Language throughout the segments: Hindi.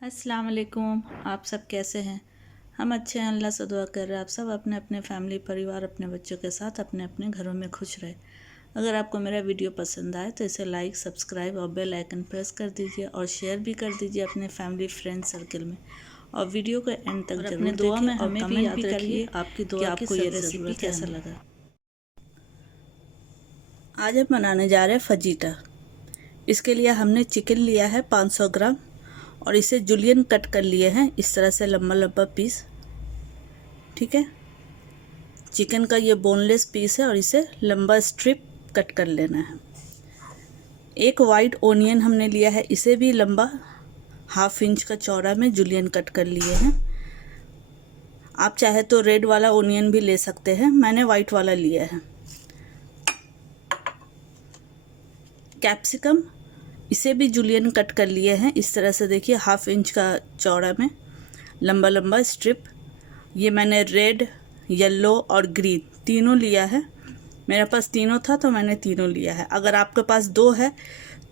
अस्सलाम वालेकुम। आप सब कैसे हैं? हम अच्छे हैं, अल्लाह से दुआ कर रहे हैं आप सब अपने अपने फैमिली परिवार अपने बच्चों के साथ अपने अपने घरों में खुश रहे। अगर आपको मेरा वीडियो पसंद आए तो इसे लाइक सब्सक्राइब और बेल आइकन प्रेस कर दीजिए और शेयर भी कर दीजिए अपने फैमिली फ्रेंड सर्कल में। और वीडियो को एंड तक जरूर दुआ में हमें भी याद रखिए आपकी दुआ आपको ये रेसिपी कैसा लगा। आज हम बनाने जा रहे हैं फजीटा। इसके लिए हमने चिकन लिया है 500 ग्राम और इसे जुलियन कट कर लिए हैं, इस तरह से लंबा लंबा पीस। ठीक है, चिकन का ये बोनलेस पीस है और इसे लंबा स्ट्रिप कट कर लेना है। एक वाइट ओनियन हमने लिया है, इसे भी लंबा 1/2 इंच का चौड़ा में जुलियन कट कर लिए हैं। आप चाहे तो रेड वाला ओनियन भी ले सकते हैं, मैंने वाइट वाला लिया है। कैप्सिकम, इसे भी जुलियन कट कर लिए हैं, इस तरह से देखिए 1/2 इंच का चौड़ा में लंबा लंबा स्ट्रिप। ये मैंने रेड, येलो और ग्रीन तीनों लिया है। मेरे पास तीनों था तो मैंने तीनों लिया है। अगर आपके पास दो है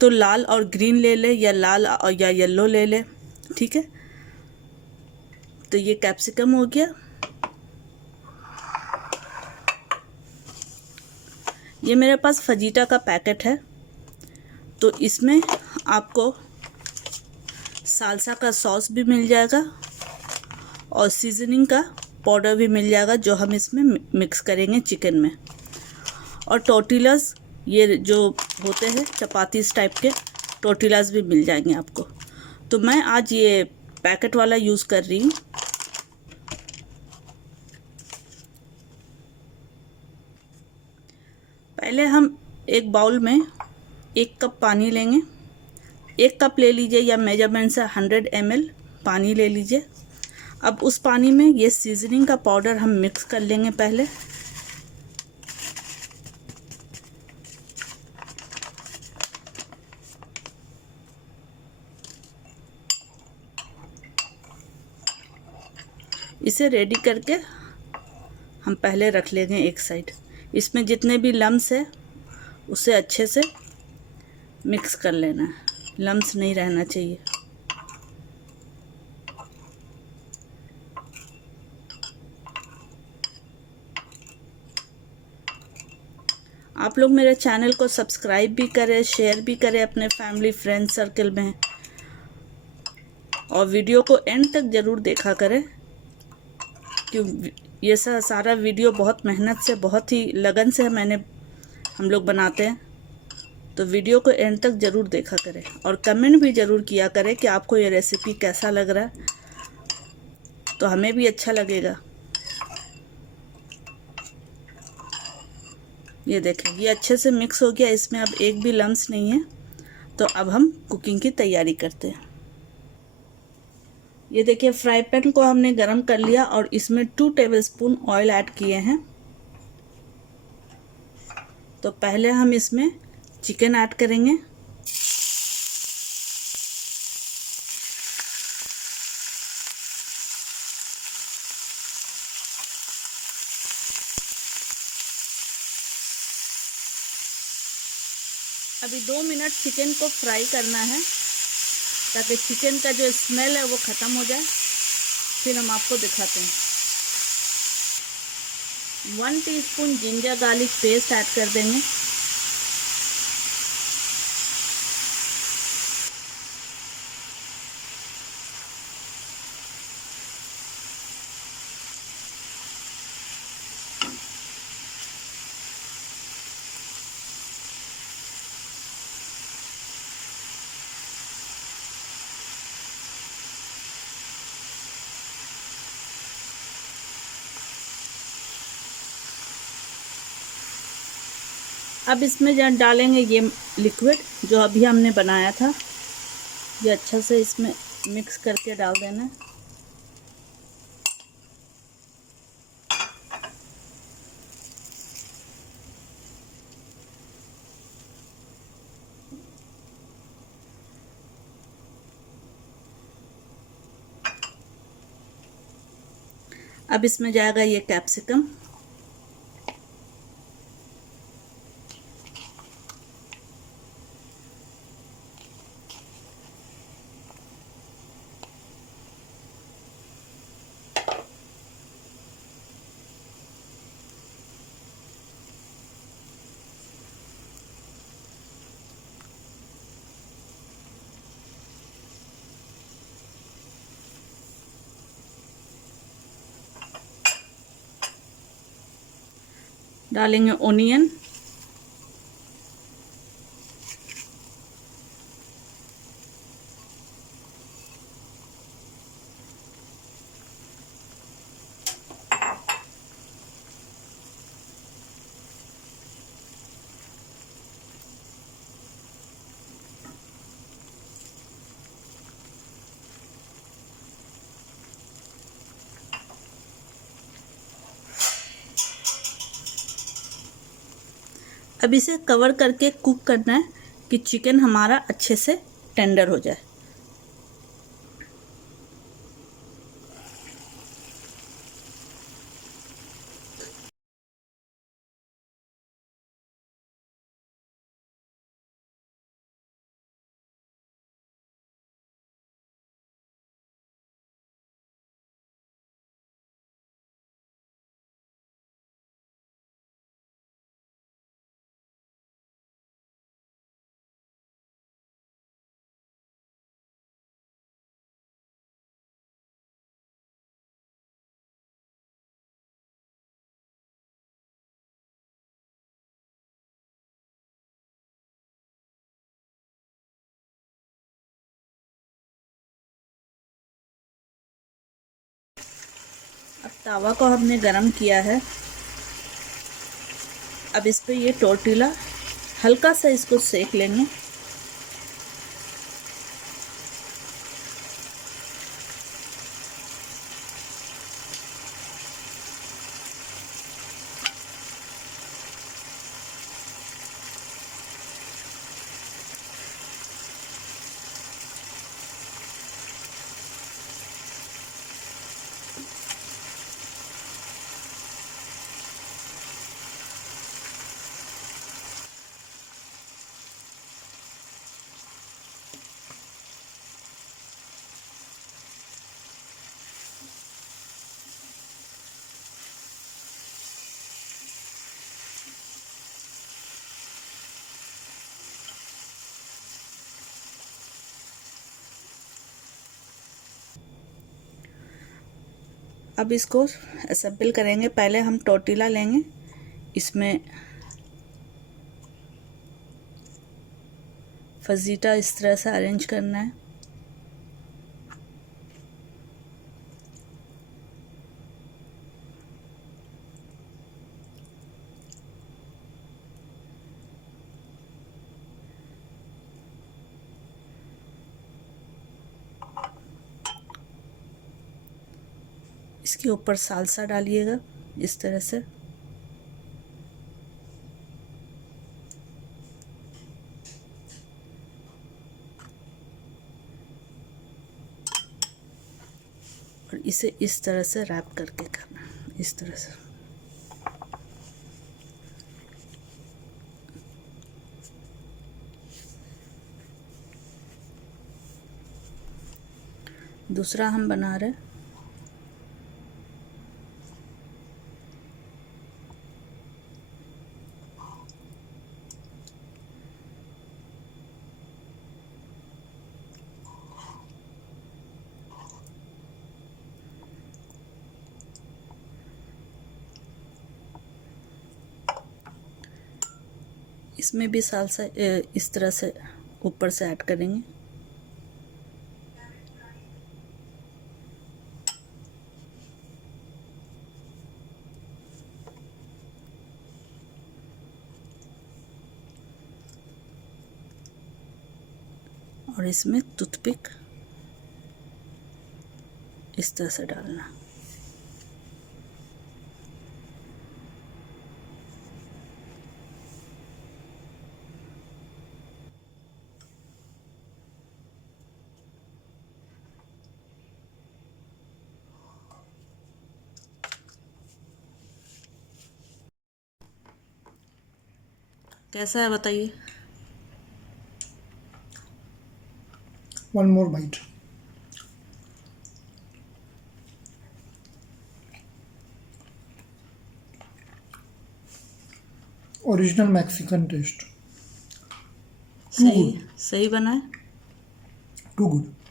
तो लाल और ग्रीन ले ले, या लाल और या येलो ले ले। ठीक है, तो ये कैप्सिकम हो गया। ये मेरे पास फजीटा का पैकेट है, तो इसमें आपको सालसा का सॉस भी मिल जाएगा और सीजनिंग का पाउडर भी मिल जाएगा, जो हम इसमें मिक्स करेंगे चिकन में। और टोर्टिलास, ये जो होते हैं चपातीस टाइप के टोर्टिलास भी मिल जाएंगे आपको। तो मैं आज ये पैकेट वाला यूज़ कर रही हूँ। पहले हम एक बाउल में 1 कप पानी लेंगे। 1 कप ले लीजिए या मेजरमेंट से 100 ml पानी ले लीजिए। अब उस पानी में ये सीजनिंग का पाउडर हम मिक्स कर लेंगे पहले। इसे रेडी करके हम पहले रख लेंगे एक साइड। इसमें जितने भी लम्स है उसे अच्छे से मिक्स कर लेना है, लम्स नहीं रहना चाहिए। आप लोग मेरे चैनल को सब्सक्राइब भी करें, शेयर भी करें अपने फैमिली फ्रेंड सर्कल में, और वीडियो को एंड तक ज़रूर देखा करें, क्योंकि ये सारा वीडियो बहुत मेहनत से, बहुत ही लगन से हम लोग बनाते हैं। तो वीडियो को एंड तक ज़रूर देखा करें और कमेंट भी ज़रूर किया करें कि आपको ये रेसिपी कैसा लग रहा है, तो हमें भी अच्छा लगेगा। ये देखें, ये अच्छे से मिक्स हो गया, इसमें अब एक भी लम्स नहीं है। तो अब हम कुकिंग की तैयारी करते हैं। ये देखिए, फ्राई पैन को हमने गरम कर लिया और इसमें 2 टेबलस्पून ऑयल ऐड किए हैं। तो पहले हम इसमें चिकन ऐड करेंगे। अभी 2 मिनट चिकन को फ्राई करना है, ताकि चिकन का जो स्मेल है वो ख़त्म हो जाए। फिर हम आपको दिखाते हैं। 1 teaspoon ginger garlic paste add कर देंगे। अब इसमें डालेंगे ये लिक्विड जो अभी हमने बनाया था। ये अच्छा से इसमें मिक्स करके डाल देना है। अब इसमें जाएगा ये कैप्सिकम। डालेंगे ओनियन, अब इसे कवर करके कुक करना है कि चिकन हमारा अच्छे से टेंडर हो जाए। अब तवा को हमने गरम किया है। अब इस पे ये टोर्टिला हल्का सा इसको सेक लेंगे। अब इसको असेंबल करेंगे। पहले हम टोर्टिला लेंगे, इसमें फजीटा इस तरह से अरेंज करना है। इसके ऊपर सालसा डालिएगा इस तरह से। और इसे इस तरह से रैप करके करना, इस तरह से। दूसरा हम बना रहे हैं। इसमें भी सालसा इस तरह से ऊपर से ऐड करेंगे। और इसमें टूथपिक इस तरह से डालना। कैसा है बताइए? One more bite. Original Mexican taste. सही सही बना है। Too good.